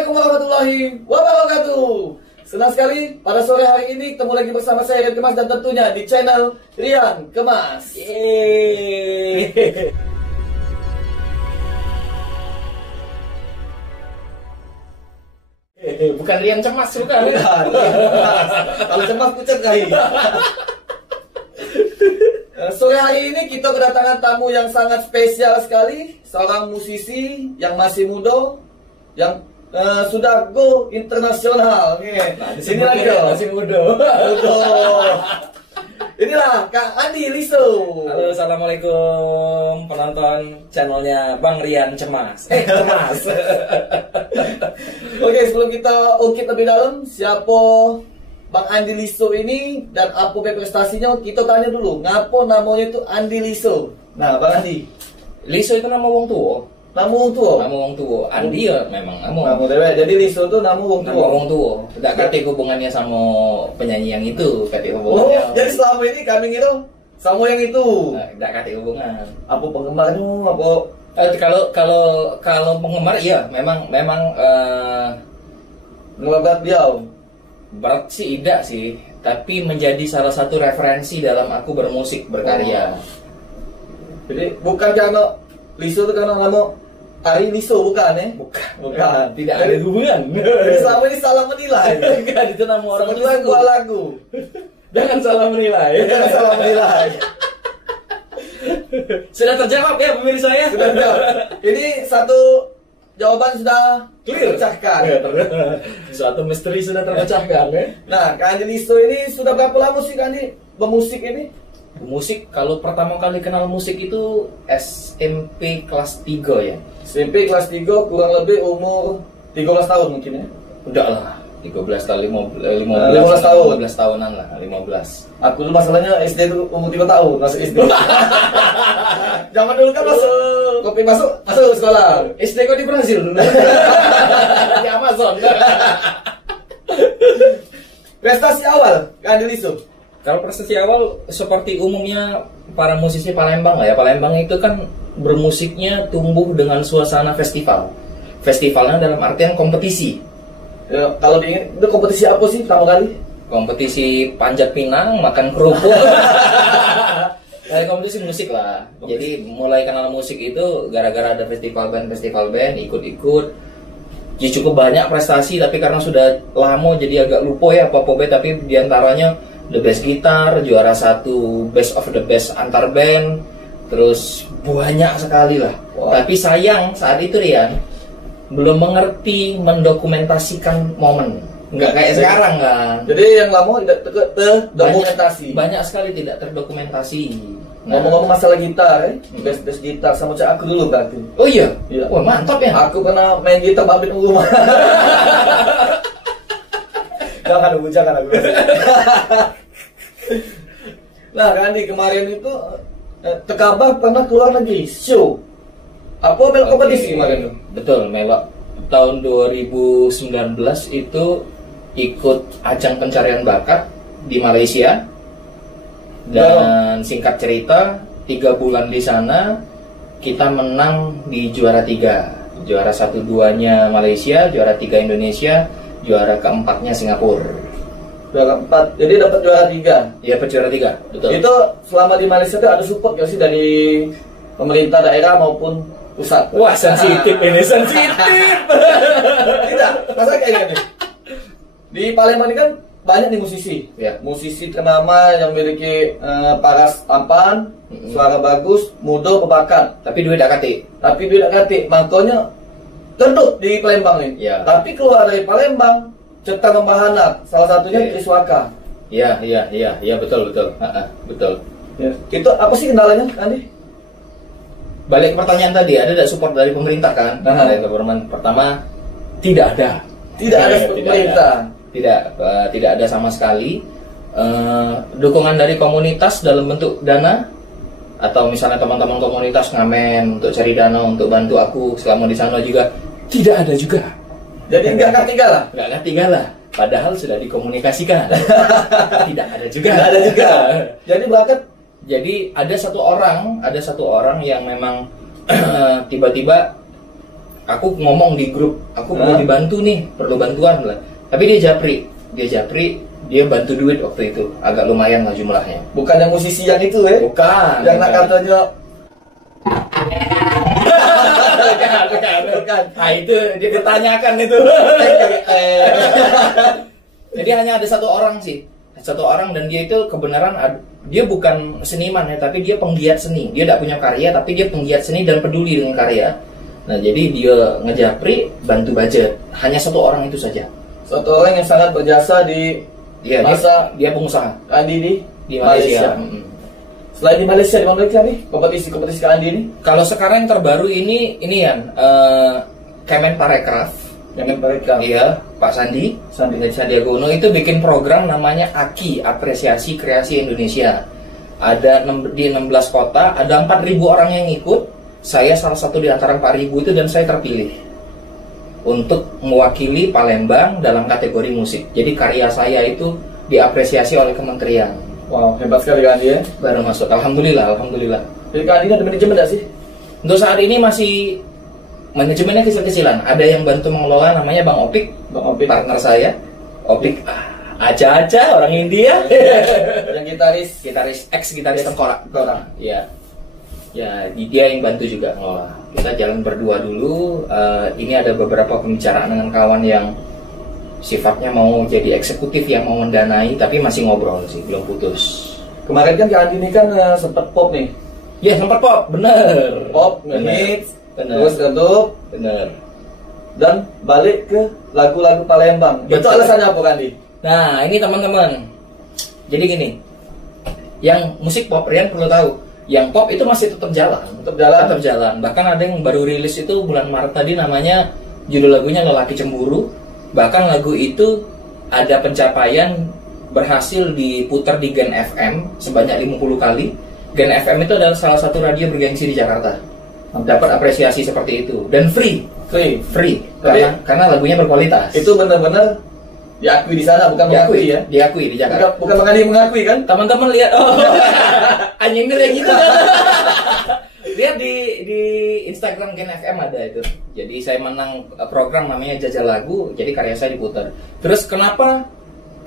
Assalamualaikum warahmatullahi wabarakatuh. Senang sekali pada sore hari ini ketemu lagi bersama saya Rian Kemas dan tentunya di channel Rian Kemas. Yeay. Bukan Rian Cemas, bukan. Kalau cemas pucat kali. Sore hari ini kita kedatangan tamu yang sangat spesial sekali, seorang musisi yang masih muda, yang sudah go internasional. Nah, di sini lagi masih muda. Inilah Kak Andi Liso. Halo, assalamualaikum penonton channelnya Bang Rian Cemas. Cemas. Oke, sebelum kita ungkit lebih dalam siapa Bang Andi Liso ini dan apa prestasinya, kita tanya dulu, ngapa namanya itu Andi Liso? Nah, Bang Andi, Liso itu nama wong tua. nama wong tua. Nama wong tua. Andi ya memang nama. Nama dewe. Jadi Liso itu nama wong Nama tua. wong tua. Tidak kate hubungannya sama penyanyi yang itu, kate Oh, hubungannya. jadi selama ini kami ngira sama yang itu. Tidak kate hubungan. Apa penggemarnya? Apa? Kalau penggemar iya, memang Ngelobat dia. berat sih tidak sih, tapi menjadi salah satu referensi dalam aku bermusik berkarya. Jadi bukan karena Liso itu karena nama Ari Liso, bukan ya? Bukan. Tidak ada hubungan. Jadi selama ini salah menilai. Bukan, itu nama orang Seperti tua sebuah lagu. Jangan salah menilai. Jangan salah menilai. Sudah terjawab ya pemirsa ya. Sudah jawab. Ini satu jawaban sudah Clear. terpecahkan. Suatu misteri sudah terpecahkan ya. Nah, Kak Andi Liso ini sudah berapa lama sih Kak Andi bermusik ini? Musik, kalau pertama kali kenal musik itu SMP kelas 3 ya. SMP kelas 3, kurang lebih umur 13 tahun mungkin ya. Udah lah, 13 tahun, 15 tahun. 15 tahunan lah, 15. Aku dulu masalahnya SD itu umur 3 tahun, masuk SD. Zaman dulu kan kopi masuk sekolah. SD kok di Brasil dulu. Di Amazon. Prestasi awal Kak Andi Liso. Kalau prestasi awal seperti umumnya para musisi Palembang lah ya. Palembang itu kan bermusiknya tumbuh dengan suasana festival. Festivalnya dalam artian kompetisi. Ya, kalau diingin, itu kompetisi apa sih pertama kali? Kompetisi panjat pinang, makan kerupuk. Kayak kompetisi musik lah. Jadi mulai kenal musik itu gara-gara ada festival band, ikut-ikut. Ya cukup banyak prestasi, tapi karena sudah lama jadi agak lupa ya apa-apa, tapi diantaranya The Best Gitar, juara 1 Best of the Best antar band, terus banyak sekali lah. Wow. Tapi sayang saat itu Rian belum mengerti mendokumentasikan momen. Nggak kayak sekarang kan. Jadi yang lama tidak terdokumentasi. Banyak sekali tidak terdokumentasi. Ngomong-ngomong masalah gitar, best gitar sama cak aku dulu berarti. Oh iya? Iya. Wah mantap ya. Aku pernah main gitar babit rumah. jangan aku. Nah, Kak Andi kemarin itu terkabar pernah keluar negeri show. Apa melok kompetisi kemarin itu? Betul, melok tahun 2019 itu ikut ajang pencarian bakat di Malaysia. Dan singkat cerita 3 bulan di sana kita menang di juara 3. Juara 1-2-nya Malaysia, juara 3 Indonesia, juara keempatnya Singapura. Juara 4. Jadi dapat juara 3. Iya, juara 3. Betul. Itu selama di Malaysia itu ada support gak sih dari pemerintah daerah maupun pusat? Wah, sensitif ini, sensitif. Tidak, masa kayak gini. Di Palembang ini kan banyak nih musisi. Ya. Musisi ternama yang memiliki paras tampan, suara bagus, muda, berbakat. Tapi duit tak kati. Tapi tidak katik, makanya gendut di Palembang nih. Ya. Tapi keluar dari Palembang, cetak Membahanak, salah satunya Ya. Triswaka. Iya, betul. Betul. Ya. Itu apa sih kendalanya, Andi? Balik ke pertanyaan tadi, ada tidak support dari pemerintah kan? Nah. Dari government. Pertama, tidak ada. Tidak ada pemerintah. Tidak ada sama sekali. Dukungan dari komunitas dalam bentuk dana, atau misalnya teman-teman komunitas ngamen untuk cari dana untuk bantu aku selama di sana juga tidak ada juga. Jadi nggak ketiga lah. Nggak lah. Padahal sudah dikomunikasikan. Tidak ada juga. Nggak ada juga. Jadi bakat. Jadi ada satu orang yang memang tiba-tiba aku ngomong di grup, aku perlu dibantu nih, perlu bantuan lah. Tapi dia japri, dia bantu duit waktu itu, agak lumayan lah jumlahnya. Bukan yang musisi yang itu Bukan. Yang nak katanya. Bukan. Nah itu dia ditanyakan itu. Jadi hanya ada satu orang sih, satu orang, dan dia itu kebenaran dia bukan seniman ya, tapi dia penggiat seni. Dia tidak punya karya, tapi dia penggiat seni dan peduli dengan karya. Nah jadi dia ngejapri, bantu budget. Hanya satu orang itu saja. Satu orang yang sangat berjasa di masa dia pengusaha. Andi di Malaysia. Selain di Malaysia, di mana lagi nih kompetisi Andi ini? Kalau sekarang yang terbaru ini ya Kemenparekraf. Iya, Pak Sandiaga Uno itu bikin program namanya AKI, Apresiasi Kreasi Indonesia. Ada di 16 kota, ada 4.000 orang yang ikut. Saya salah satu di antara 4.000 itu, dan saya terpilih untuk mewakili Palembang dalam kategori musik. Jadi karya saya itu diapresiasi oleh kementerian. Wow, hebat sekali kan dia. Baru masuk, alhamdulillah. Jadi kan ini ada manajemen nggak sih? Untuk saat ini masih manajemennya kecil-kecilan. Ada yang bantu mengelola, namanya Bang Opik, partner saya. Opik aja orang India. Yang gitaris ex-gitaris Tengkorak. Iya. Ya, dia yang bantu juga ngelola. Kita jalan berdua dulu. Ini ada beberapa pembicaraan dengan kawan yang sifatnya mau jadi eksekutif, yang mau mendanai, tapi masih ngobrol sih, belum putus. Kemarin kan Kak Andi ini kan sempat pop nih. Ya, sempat pop, bener. Pop, ngehits, terus redup, bener. Dan balik ke lagu-lagu Palembang. Itu alasannya apa, Kak Andi? Nah, ini teman-teman. Jadi gini, yang musik pop, Rian perlu tahu, yang pop itu masih tetap jalan. Bahkan ada yang baru rilis itu bulan Maret tadi, namanya judul lagunya Lelaki Cemburu. Bahkan lagu itu ada pencapaian berhasil diputar di Gen FM sebanyak 50 kali. Gen FM itu adalah salah satu radio bergengsi di Jakarta. Dapat apresiasi seperti itu, dan free. Karena lagunya berkualitas. Itu benar-benar diakui di sana, bukan mengakui ya? Diakui di Jakarta. Bukan mengakui kan? Teman-teman lihat, anjing kayak gitu. Lihat di Instagram Gen FM ada itu. Jadi saya menang program namanya Jajal Lagu, jadi karya saya diputar. Terus kenapa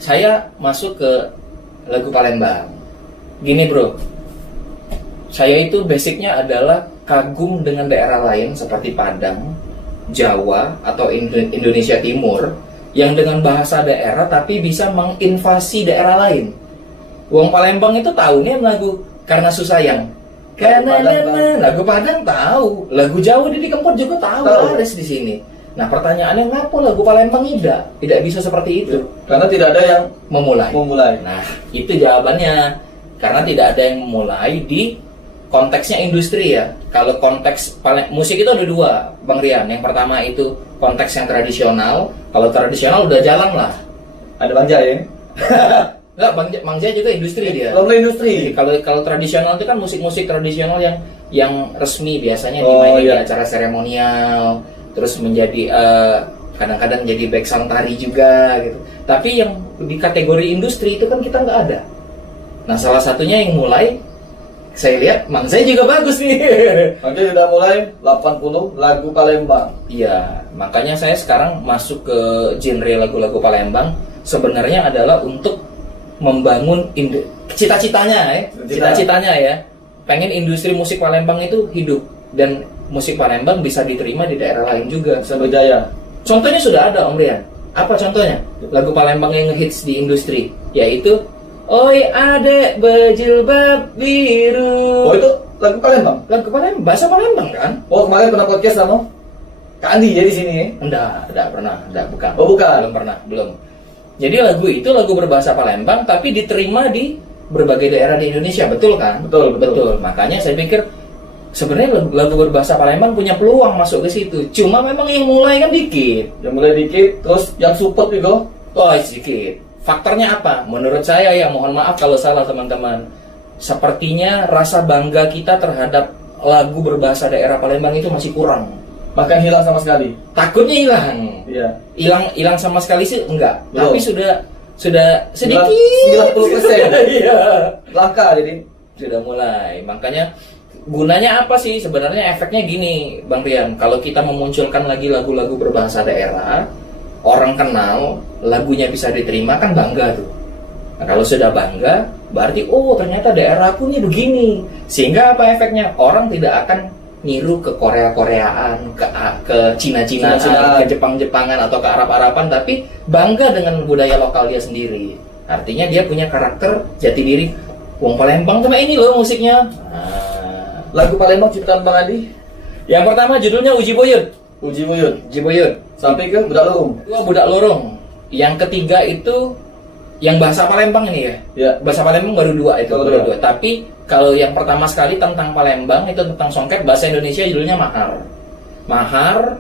saya masuk ke lagu Palembang? Gini bro, saya itu basicnya adalah kagum dengan daerah lain seperti Padang, Jawa, atau Indonesia Timur, yang dengan bahasa daerah tapi bisa menginvasi daerah lain. Wong Palembang itu tahunya lagu Karena Susayang. Lagu Padang tahu, lagu Jawa di Kempot juga tahu, laris di sini. Nah pertanyaannya, ngapa lagu Palembang tidak bisa seperti itu? Karena tidak ada yang memulai. Nah itu jawabannya, karena tidak ada yang memulai di konteksnya industri ya. Kalau konteks musik itu ada dua, Bang Rian. Yang pertama itu konteks yang tradisional. Kalau tradisional udah jalan lah. Ada Bang Jaya. Enggak, Bang Jaya juga industri dia. Kalau industri. Kalau tradisional itu kan musik-musik tradisional yang resmi, biasanya dimainin di acara seremonial, terus menjadi kadang-kadang jadi back sound tari juga gitu. Tapi yang di kategori industri itu kan kita nggak ada. Nah salah satunya yang mulai, saya lihat Mang Zai juga bagus nih. Nanti sudah mulai 80 lagu Palembang. Iya, makanya saya sekarang masuk ke genre lagu-lagu Palembang. Sebenarnya adalah untuk membangun cita-citanya ya. Pengen industri musik Palembang itu hidup, dan musik Palembang bisa diterima di daerah lain juga. Seberdaya. Contohnya sudah ada Om Rian. Apa contohnya? Lagu Palembang yang ngehits di industri, yaitu Oi adek berjilbab biru. Oh itu lagu Palembang? Lagu Palembang, bahasa Palembang kan? Oh kemarin pernah podcast sama Kak Andi ya di sini ya? Enggak pernah, bukan. Oh bukan? Belum. Jadi lagu itu lagu berbahasa Palembang tapi diterima di berbagai daerah di Indonesia, betul kan? Betul. Makanya saya pikir sebenarnya lagu berbahasa Palembang punya peluang masuk ke situ. Cuma memang yang mulai kan dikit. Terus yang support juga? Oh sedikit. Faktornya apa? Menurut saya ya, mohon maaf kalau salah teman-teman, sepertinya rasa bangga kita terhadap lagu berbahasa daerah Palembang itu masih kurang. Bahkan hilang sama sekali. Takutnya hilang. Iya. Hilang sama sekali sih enggak. Belum. Tapi sudah sedikit. 90%. Iya. Langka jadi. Sudah mulai. Makanya gunanya apa sih? Sebenarnya efeknya gini, Bang Rian. Kalau kita memunculkan lagi lagu-lagu berbahasa daerah, orang kenal, lagunya bisa diterima, kan bangga tuh. Nah, kalau sudah bangga, berarti oh ternyata daerahku nih begini. Sehingga apa efeknya? Orang tidak akan niru ke Korea-Koreaan, ke Cina-Cinaan, ke Jepang-Jepangan atau ke Arab-Araban, tapi bangga dengan budaya lokal dia sendiri. Artinya dia punya karakter jati diri. Wong Palembang cuma ini loh musiknya. Nah. Lagu Palembang ciptaan Bang Andi? Yang pertama judulnya Uji Buyut. Uji Buyut. Uji Buyut. Sampai ke Budak Lorong. Budak Lorong. Yang ketiga itu yang bahasa Palembang ini ya. Ya. Bahasa Palembang baru dua itu. Baru dua. Tapi kalau yang pertama sekali tentang Palembang itu tentang songket, bahasa Indonesia judulnya Mahar. Mahar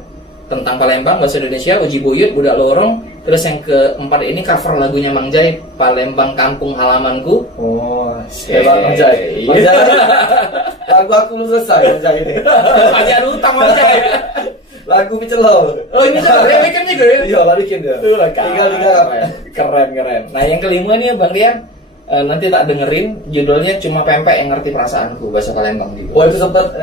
tentang Palembang, bahasa Indonesia Uji Buyut, Budak Lorong. Terus yang keempat ini cover lagunya Mang Jai, Palembang Kampung Halamanku. Oh, hebat Mang Jai. Mang Jai. Lagu aku belum selesai Mang Jai ini. Banyak utang Mang Jai. Lagu Micelo. Oh ini tuh bikin juga ya? Iya, bikin dia. Tinggal keren. Nah yang kelima nih Bang Rian, nanti tak dengerin, judulnya Cuma Pempek Yang Ngerti Perasaanku, bahasa Palembang juga. Oh itu sempat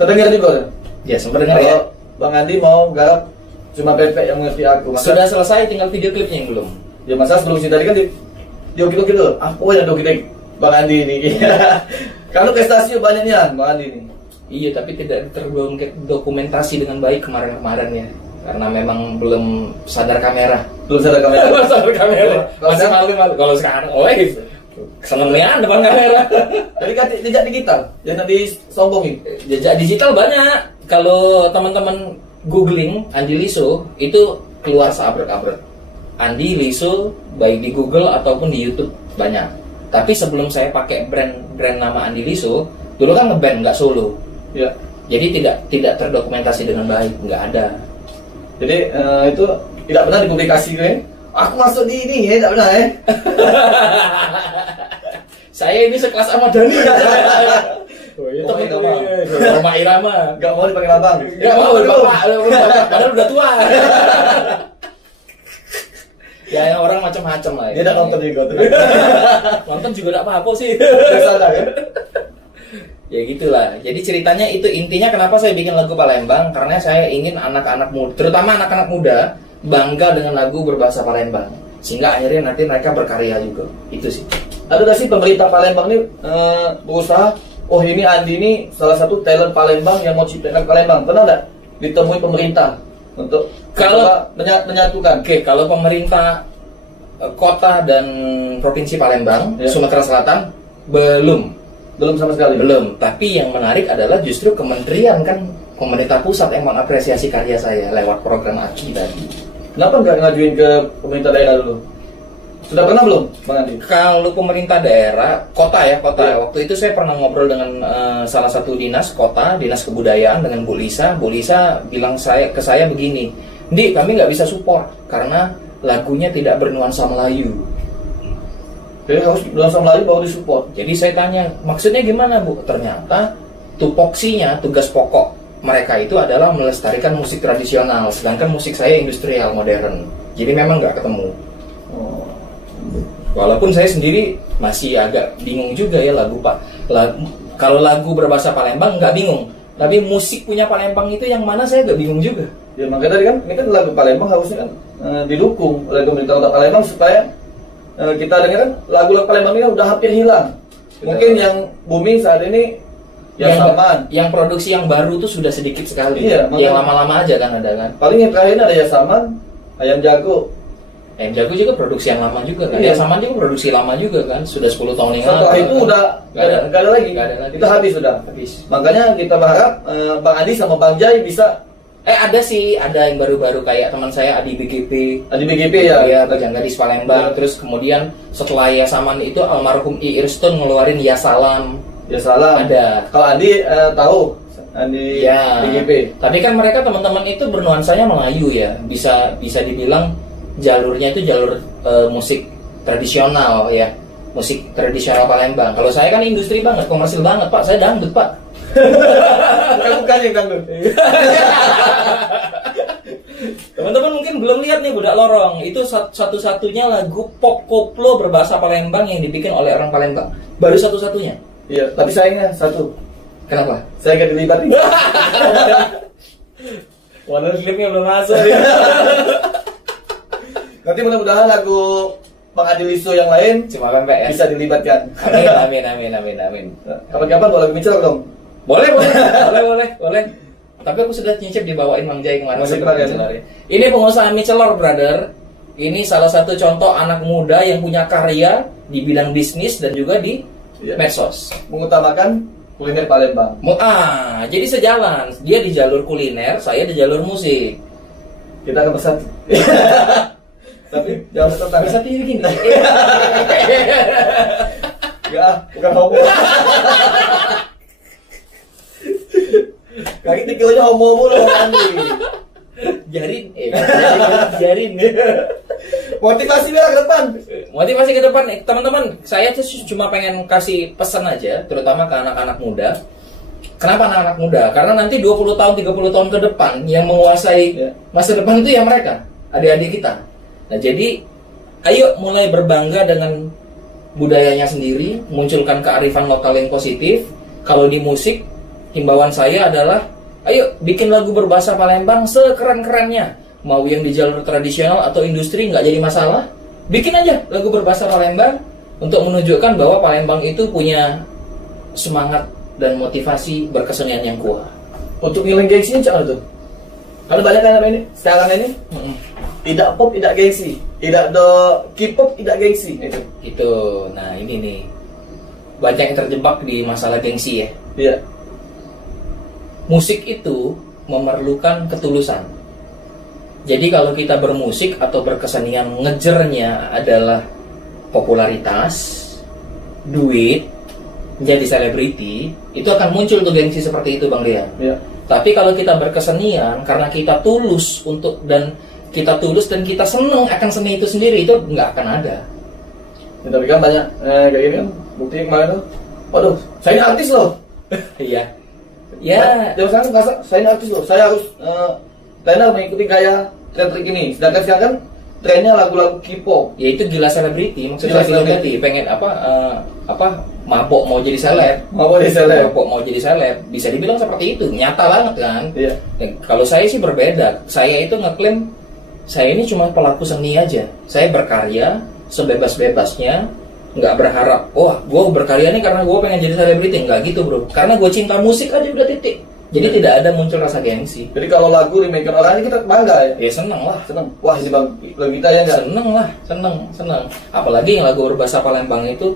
terdengar juga. Ya sempat dengar ya. Bang Andi mau garap Cuma Pempek Yang Mengerti Aku. Sudah selesai, tinggal video klipnya yang belum. Ya masa sebelum sini tadi kan di gitu. Apa yang doki Bang Andi ini? Kalau prestasi banyaknya Bang Andi ini. Iya, tapi tidak terdokumentasi dengan baik kemarin-kemarin ya. Karena memang belum sadar kamera. Belum sadar kamera. Belum sadar kamera. Masih malu-malu. Kalau sekarang, senengnya depan kamera. Jadi kan jejak digital, yang tadi sombongin. Jejak digital banyak. Kalau teman-teman googling Andi Liso, itu keluar seabrek-abrek. Andi Liso, baik di Google ataupun di YouTube banyak. Tapi sebelum saya pakai brand nama Andi Liso, dulu kan ngeband, nggak solo. Ya. Jadi tidak terdokumentasi dengan baik, nggak ada. Jadi itu tidak pernah dipublikasi kan? Aku masuk di ini ya, tidak pernah ya. Saya ini sekelas sama Dani. Oh iya, Roma Irama. Gak mau dipanggil abang. Gak mau dipanggil. Padahal udah tua. Ya yang orang macam-macam lah. Dia udah nonton juga. Nonton juga tidak apa-apa sih. Salah ya. Ya gitulah. Jadi ceritanya itu intinya kenapa saya bikin lagu Palembang, karena saya ingin anak-anak muda, terutama anak-anak muda, bangga dengan lagu berbahasa Palembang. Sehingga akhirnya nanti mereka berkarya juga. Itu sih. Ada gak sih pemerintah Palembang ini berusaha, oh ini Andi ini salah satu talent Palembang yang mau ciptakan Palembang. Pernah nggak ditemui pemerintah untuk kalau menyatukan? Oke, kalau pemerintah kota dan provinsi Palembang, ya. Sumatera Selatan belum sama sekali. Belum. Tapi yang menarik adalah justru kementerian kan, pemerintah pusat yang mengapresiasi karya saya lewat program AKI tadi. Kenapa nggak ngajuin ke pemerintah daerah dulu? Sudah pernah belum, Bang Andi? Kalau pemerintah daerah, kota ya. Waktu itu saya pernah ngobrol dengan salah satu dinas kota, dinas kebudayaan dengan Bu Lisa. Bu Lisa bilang ke saya begini, Di, kami nggak bisa support karena lagunya tidak bernuansa Melayu. Jadi harus bernuansa Melayu baru disupport. Jadi saya tanya, maksudnya gimana Bu? Ternyata tupoksinya, tugas pokok mereka itu adalah melestarikan musik tradisional, sedangkan musik saya industrial modern. Jadi memang nggak ketemu. Walaupun saya sendiri masih agak bingung juga ya kalau lagu berbahasa Palembang nggak bingung, tapi musik punya Palembang itu yang mana saya nggak bingung juga. Ya makanya tadi kan ini kan lagu Palembang harusnya kan didukung oleh pemerintah kota Palembang supaya kita dengar kan lagu-lagu Palembang ini udah hampir hilang. Mungkin yang booming saat ini Yasaman. Yang produksi yang baru tuh sudah sedikit sekali. Iya, yang lama-lama aja kan ada kan. Paling yang terakhir ada Yasaman, Ayam Jago. Ayam Jago juga produksi yang lama juga kan. Iya. Yasaman juga produksi lama juga kan. Sudah 10 tahun yang lalu. Setelah itu udah gak ada lagi. Itu habis sudah. Habis. Makanya kita berharap Bang Adi sama Bang Jai bisa. Ada sih, ada yang baru-baru kayak teman saya Adi BGP. Adi BGP ya. Iya, Bajang Gadis Palembang. Terus kemudian setelah Yasaman itu almarhum Iirstone ngeluarin Ya Salam. Ya Salam. Ada. Kalau Andi tahu Andi ya, BGP. Tapi kan mereka teman-teman itu bernuansanya Melayu ya. Bisa dibilang jalurnya itu jalur musik tradisional ya. Musik tradisional Palembang. Kalau saya kan industri banget, komersil banget, Pak. Saya dangdut, Pak. Bukan yang dangdut. Teman-teman mungkin belum lihat nih Budak Lorong. Itu satu-satunya lagu pop koplo berbahasa Palembang yang dibikin oleh orang Palembang. Baru satu-satunya. Iya, tapi sayangnya satu, Kenapa? saya gak dilibatin. Warna klipnya belum masuk. Nanti mudah-mudahan lagu Bang Andi Liso yang lain Cuma pempek ya. bisa dilibatkan. Amin. Kapan-kapan boleh bicara dong. Boleh. Tapi aku sudah nyicip dibawain Mang Jai kemarin. Masih pernah, kan? Ini pengusaha mie celor, brother. Ini salah satu contoh anak muda yang punya karya di bidang bisnis dan juga di medsos. Mengutamakan kuliner Palembang. Jadi sejalan. Dia di jalur kuliner, saya di jalur musik. Kita akan bersatu. Tapi jangan tertangkap. Bersatu begini. Enggak, bukan homo. Kaki tikilannya homo mulu Andi. Jarin. Motivasi bela ke depan. Motivasi ke depan, teman-teman. Saya tuh cuma pengen kasih pesan aja, terutama ke anak-anak muda. Kenapa anak-anak muda? Karena nanti 20 tahun, 30 tahun ke depan yang menguasai masa depan itu ya mereka, adik-adik kita. Nah, jadi ayo mulai berbangga dengan budayanya sendiri, munculkan kearifan lokal yang positif. Kalau di musik, himbauan saya adalah ayo bikin lagu berbahasa Palembang sekeren-kerennya. Mau yang di jalur tradisional atau industri nggak jadi masalah. Bikin aja lagu berbahasa Palembang untuk menunjukkan bahwa Palembang itu punya semangat dan motivasi berkesenian yang kuat. Untuk nilai gengsinya cak tuh. Kalau banyak kan ini sekarang ini tidak pop, tidak gengsi, tidak do K-pop, tidak gengsi Itu. Nah, ini nih. Banyak yang terjebak di masalah gengsi ya. Iya. Musik itu memerlukan ketulusan. Jadi kalau kita bermusik atau berkesenian ngejernya adalah popularitas, duit, menjadi selebriti, itu akan muncul tuh gengsi seperti itu Bang Rian. Iya. Tapi kalau kita berkesenian karena kita tulus dan kita seneng akan seni itu sendiri, itu nggak akan ada. Ya, tapi kan banyak kayak gini kan bukti kemarin tuh. Waduh, saya ini artis loh. Iya. Ya. Jangan sekarang ngerasa saya ini artis loh. Saya harus tenar mengikuti gaya tren ini. Sedangkan sekarang kan trennya lagu-lagu K-pop. Ya itu gila selebriti, maksudnya selebriti pengen mabok mau jadi seleb. Mabok mau jadi seleb, bisa dibilang seperti itu, nyata banget kan. Iya. Kalau saya sih berbeda. Saya itu ngeklaim saya ini cuma pelaku seni aja. Saya berkarya sebebas-bebasnya, nggak berharap, gue berkarya nih karena gue pengen jadi selebriti, nggak gitu bro. Karena gue cinta musik aja udah titik. Jadi tidak ada muncul rasa gengsi. Jadi kalau lagu dimainkan orang ini kita bangga ya? Ya seneng lah. Wah si bang, lagu kita ya nggak? Seneng. Apalagi yang lagu berbahasa Palembang itu,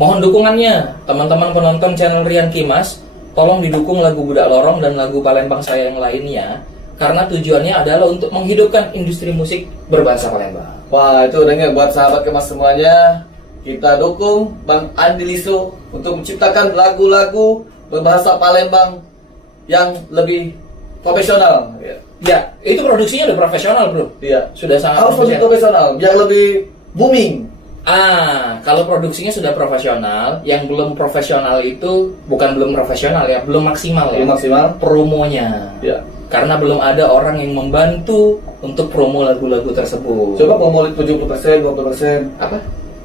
mohon dukungannya teman-teman penonton channel Rian Kimas. Tolong didukung lagu Budak Lorong dan lagu Palembang saya yang lainnya. Karena tujuannya adalah untuk menghidupkan industri musik berbahasa Palembang. Wah itu udah buat sahabat Kemas semuanya. Kita dukung Bang Andi Liso untuk menciptakan lagu-lagu berbahasa Palembang yang lebih profesional. Ya, itu produksinya udah profesional bro. Iya. Sudah sangat harus lebih profesional, biar lebih booming. Kalau produksinya sudah profesional, yang belum profesional itu belum profesional ya, belum maksimal ya. Belum maksimal. Promonya. Ya. Karena belum ada orang yang membantu untuk promo lagu-lagu tersebut. Coba promo 70%, 20%. Apa?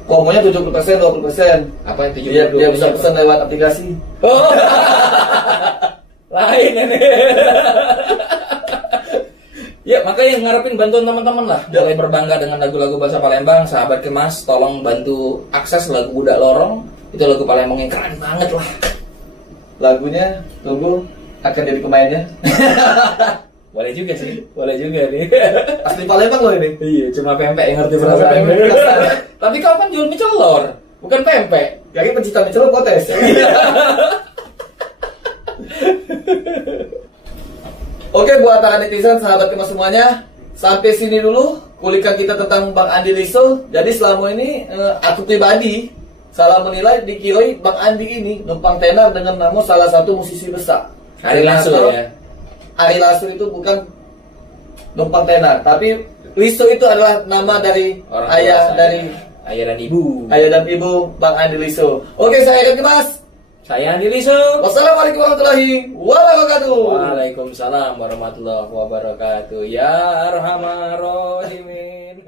Promonya 70%, 20%. Apa yang 70%? Dia bisa pesan lewat aplikasi. Oh. Lain ini. Ya, makanya ngarepin bantuan teman-teman lah. Mulai berbangga dengan lagu-lagu bahasa Palembang. Sahabat Kemas, tolong bantu akses lagu Budak Lorong. Itu lagu Palembang yang keren banget lah. Lagunya, tunggu, akan jadi pemainnya. Boleh juga sih, boleh juga nih. Asli Palembang loh ini. Iya, cuma pempek yang ngerti perasaan. Tapi kau kan jual mie celor, bukan pempek. Kayaknya pencinta mie celor protes. Oke, buat para netizen, sahabat Kemas semuanya, sampai sini dulu kulikan kita tentang Bang Andi Liso. Jadi selama ini aku pribadi salah menilai dikiroi Bang Andi ini numpang tenar dengan nama salah satu musisi besar. Ari Lasso ya. Ari Lasso itu bukan numpang tenar, tapi Liso itu adalah nama dari orang ayah dan ibu. Ayah dan ibu Bang Andi Liso. Oke, saya Rian Kimas. Saya Andi Liso. Wassalamualaikum warahmatullahi wabarakatuh. Waalaikumsalam warahmatullahi wabarakatuh. Ya Arhamar Rahimin.